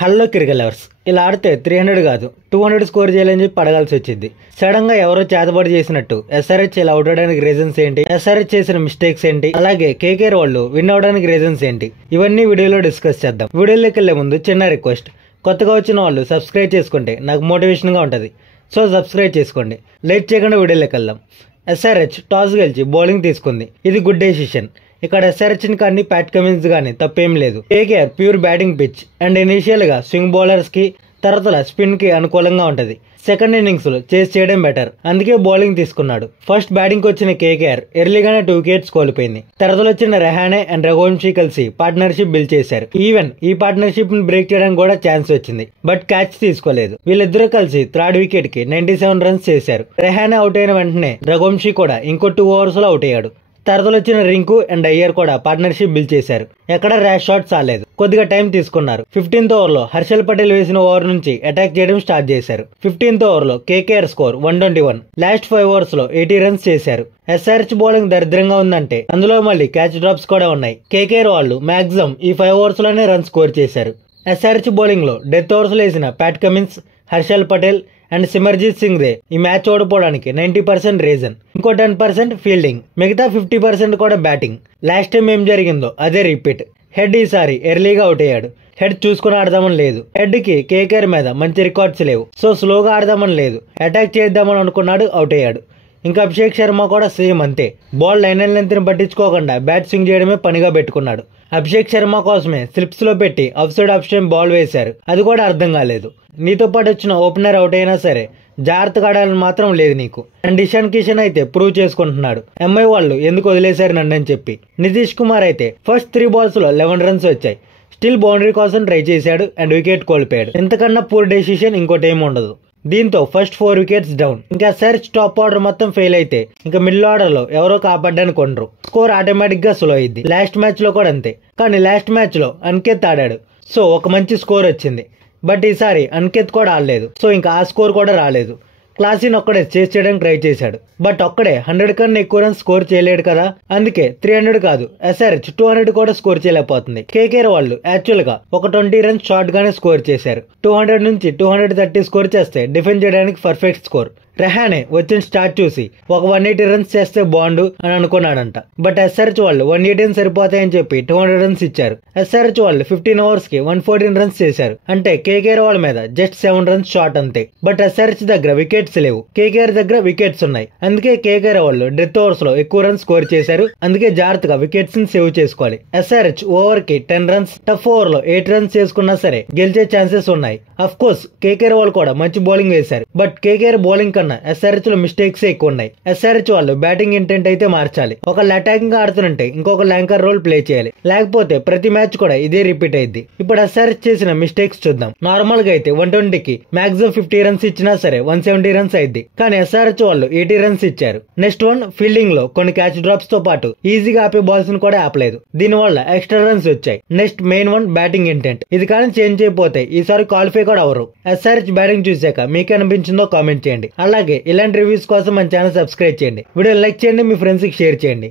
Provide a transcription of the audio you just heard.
Hello cricket lovers, ఇలా ఆడితే 300 కాదు 200 స్కోర్ చేయాలని చెప్పి పడగాల్సి వచ్చింది. సడన్ గా ఎవరో చేతబడి చేసినట్టు ఎస్ఆర్హెచ్ ఇలా అవుట్ అవడానికి రీజన్స్ ఏంటి, ఎస్ఆర్హెచ్ చేసిన మిస్టేక్స్ ఏంటి, అలాగే కేకేఆర్ వాళ్ళు విన్ అవడానికి రీజన్స్ ఏంటి, ఇవన్నీ వీడియోలో డిస్కస్ చేద్దాం. వీడియోలోకి వెళ్లే ముందు చిన్న రిక్వెస్ట్, కొత్తగా వచ్చిన వాళ్ళు సబ్స్క్రైబ్ చేసుకుంటే నాకు మోటివేషన్ గా ఉంటది. సో సబ్స్క్రైబ్ చేసుకోండి. లేట్ చేయకుండా వీడియోలోకి వెళ్దాం. ఎస్ఆర్హెచ్ టాస్ గెలిచి బౌలింగ్ తీసుకుంది. ఇది గుడ్ డెసిషన్. ఇక్కడ ఎస్ఆర్హెచ్ కానీ ప్యాట్ కమిన్స్ గానీ తప్పేం లేదు. KKR pure batting pitch and initial గా స్వింగ్ బౌలర్స్ కి తర్వాత స్పిన్ కి అనుకూలంగా ఉంటది. సెకండ్ ఇన్నింగ్స్ లో చేస్ చేయడం బెటర్, అందుకే బౌలింగ్ తీసుకున్నాడు. ఫస్ట్ బ్యాటింగ్ కి వచ్చిన కేకేఆర్ ఎర్లీగానే 2 వికెట్స్ కోల్పోయింది. తర్వాత వచ్చిన రెహానే అండ్ రఘువంశీ కలిసి పార్ట్నర్షిప్ బిల్డ్ చేశారు. ఈవెన్ ఈ పార్ట్నర్షిప్ ని బ్రేక్ చేయడానికి కూడా ఛాన్స్ వచ్చింది, బట్ క్యాచ్ తీసుకోలేదు. వీళ్ళిద్దరూ కలిసి థర్డ్ వికెట్ కి 97 రన్స్ చేశారు. రెహానే అవుట్ అయిన వెంటనే రఘువంశీ కూడా ఇంకో 2 ఓవర్స్ లో అవుట్ అయ్యాడు. తర్వాత వచ్చిన రింకు అండ్ అయ్యర్ కూడా పార్ట్నర్షిప్ బిల్డ్ చేశారు. ఎక్కడ ర్యాష్ షాట్స్ ఆలేదు, కొద్దిగా టైం తీసుకున్నారు. 15th ఓవర్ లో హర్షల్ పటేల్ వేసిన ఓవర్ నుంచి అటాక్ చేయడం స్టార్ట్ చేశారు. 15th ఓవర్ లో కేకేఆర్ స్కోర్ 121. లాస్ట్ 5 ఓవర్స్ లో 80 రన్స్ చేశారు. ఎస్ఆర్హెచ్ బౌలింగ్ దరిద్రంగా ఉందంటే అందులో మళ్ళీ క్యాచ్ డ్రాప్స్ కూడా ఉన్నాయి. కేకేఆర్ వాళ్ళు మాక్సిమం ఈ 5 ఓవర్స్ లోనే రన్ స్కోర్ చేశారు. ఎస్ఆర్హెచ్ బౌలింగ్ లో డెత్ ఓవర్స్ లో వేసిన Pat Cummins, Harshal Patel and Simarjeet Singh they ఈ మ్యాచ్ ఓడిపోవడానికి 90% రీజన్. ఇంకో 10% ఫీల్డింగ్, మిగతా 50% కూడా బ్యాటింగ్. లాస్ట్ టైం ఏం జరిగిందో అదే రిపీట్. హెడ్ ఈసారి ఎర్లీగా అవుట్ అయ్యాడు. హెడ్ చూసుకుని ఆడదామని లేదు. హెడ్ కి కేకేఆర్ మీద మంచి రికార్డ్స్ లేవు, సో స్లోగా ఆడదామని లేదు. అటాక్ చేద్దామని అనుకున్నాడు, అవుట్ అయ్యాడు. ఇంకా అభిషేక్ శర్మ కూడా సేమ్ అంతే. బాల్ లైన్ అండ్ లెంత్ ని పట్టించుకోకుండా బ్యాట్ స్వింగ్ చేయడమే పనిగా పెట్టుకున్నాడు. అభిషేక్ శర్మ కోసమే స్లిప్స్ లో పెట్టి of side off stump ball వేశారు, అది కూడా అర్థం కాలేదు. నీతో పాటు వచ్చిన ఓపెనర్ అవుట్ అయినా సరే జాగ్రత్తగా ఆడాలని మాత్రం లేదు నీకు. అండ్ ఇషాన్ కిషన్ అయితే ప్రూవ్ చేసుకుంటున్నాడు ఎంఐ వాళ్ళు ఎందుకు వదిలేశారు నన్ను అని చెప్పి. నితీష్ కుమార్ అయితే ఫస్ట్ 3 బాల్స్ లో 11 రన్స్ వచ్చాయి. స్టిల్ బౌండరీ కోసం ట్రై చేశాడు అండ్ వికెట్ కోల్పోయాడు. ఇంతకన్నా పూర్ డెసిషన్ ఇంకోటి ఏమి ఉండదు. దీంతో ఫస్ట్ 4 వికెట్స్ డౌన్. ఇంకా సెర్చ్ టాప్ ఆర్డర్ మొత్తం ఫెయిల్ అయితే ఇంకా మిడిల్ ఆర్డర్ లో ఎవరో కాపాడడానికి ఉండరు. స్కోర్ ఆటోమేటిక్ గా స్లో అయింది. లాస్ట్ మ్యాచ్ లో కూడా అంతే. కానీ లాస్ట్ మ్యాచ్ లో అన్కేత్ ఆడాడు, సో ఒక మంచి స్కోర్ వచ్చింది. బట్ ఈసారి అన్కేత్ కూడా ఆడలేదు, సో ఇంకా ఆ స్కోర్ కూడా రాలేదు. క్లాసిన్ ఒక్కడే చేస్ చేయడానికి ట్రై చేశాడు, బట్ ఒక్కడే 100 కన్నా ఎక్కువ రన్స్ స్కోర్ చేయలేడు కదా. అందుకే 300 కాదు ఎస్ఆర్హెచ్ 200 కూడా స్కోర్ చేయలేకపోతుంది. కేకేఆర్ వాళ్ళు యాక్చువల్ గా ఒక 20 రన్స్ షార్ట్ గానే స్కోర్ చేశారు. 200 నుంచి 230 స్కోర్ చేస్తే డిఫెండ్ చేయడానికి పర్ఫెక్ట్ స్కోర్. రెహానే వచ్చిన స్టార్ట్ చూసి ఒక 180 రన్స్ చేస్తే బాగుండు అని అనుకున్నాడంట. బట్ ఎస్ఆర్హెచ్ వాళ్ళు 118 సరిపోతాయని చెప్పి 200 రన్స్ ఇచ్చారు. ఎస్ఆర్హెచ్ వాళ్ళు 15 ఓవర్స్ కి 114 రన్స్ చేశారు. అంటే కేకేఆర్ వాళ్ళ మీద జస్ట్ 7 రన్స్ షార్ట్ అంతే. బట్ ఎస్ఆర్హెచ్ దగ్గర వికెట్స్ లేవు, కేకేఆర్ దగ్గర వికెట్స్ ఉన్నాయి. అందుకే కేకేఆర్ వాళ్ళు డెత్ ఓవర్స్ లో ఎక్కువ రన్స్ స్కోర్ చేశారు. అందుకే జాగ్రత్తగా వికెట్స్ ని సేవ్ చేసుకోవాలి. ఎస్ఆర్హెచ్ ఓవర్ కి 10 రన్స్, టఫ్ ఓవర్ లో 8 రన్స్ చేసుకున్నా సరే గెలిచే ఛాన్సెస్ ఉన్నాయి. అఫ్ కోర్స్ కేకేఆర్ వాళ్ళు కూడా మంచి బౌలింగ్ వేశారు, బట్ కేకేఆర్ బౌలింగ్ కన్నా ఎస్ఆర్హెచ్ లో మిస్టేక్స్ ఎక్కువ ఉన్నాయి. ఎస్ఆర్హెచ్ వాళ్ళు బ్యాటింగ్ ఇంటెంట్ అయితే మార్చాలి. ఒకళ్ళు అటాకింగ్ ఆడుతుంటే ఇంకొక యాంకర్ రోల్ ప్లే చేయాలి, లేకపోతే ప్రతి మ్యాచ్ కూడా ఇదే రిపీట్ అయింది. ఇప్పుడు ఎస్ఆర్హెచ్ చేసిన మిస్టేక్స్ చూద్దాం. నార్మల్ గా అయితే 120 కి మాక్సిమం 50 రన్స్ ఇచ్చినా సరే 170 రన్స్ అయింది. కానీ ఎస్ఆర్హెచ్ వాళ్ళు 80 రన్స్ ఇచ్చారు. నెక్స్ట్ వన్ ఫీల్డింగ్ లో కొన్ని క్యాచ్ డ్రాప్స్ తో పాటు ఈజీగా ఆపే బాల్స్ ని కూడా ఆపలేదు. దీని వల్ల ఎక్స్ట్రా రన్స్ వచ్చాయి. Next main one batting intent. ఇది కానీ చేంజ్ అయిపోతే ఈసారి క్వాలిఫై కూడా అవరు. ఎస్ఆర్హెచ్ బ్యాటింగ్ చూసాక మీకు అనిపించిందో కామెంట్ చేయండి. అలాగే ఇలాంటి రివ్యూస్ కోసం మన ఛానల్ సబ్స్క్రైబ్ చేయండి. వీడియో లైక్ చేయండి, మీ ఫ్రెండ్స్ కి షేర్ చేయండి.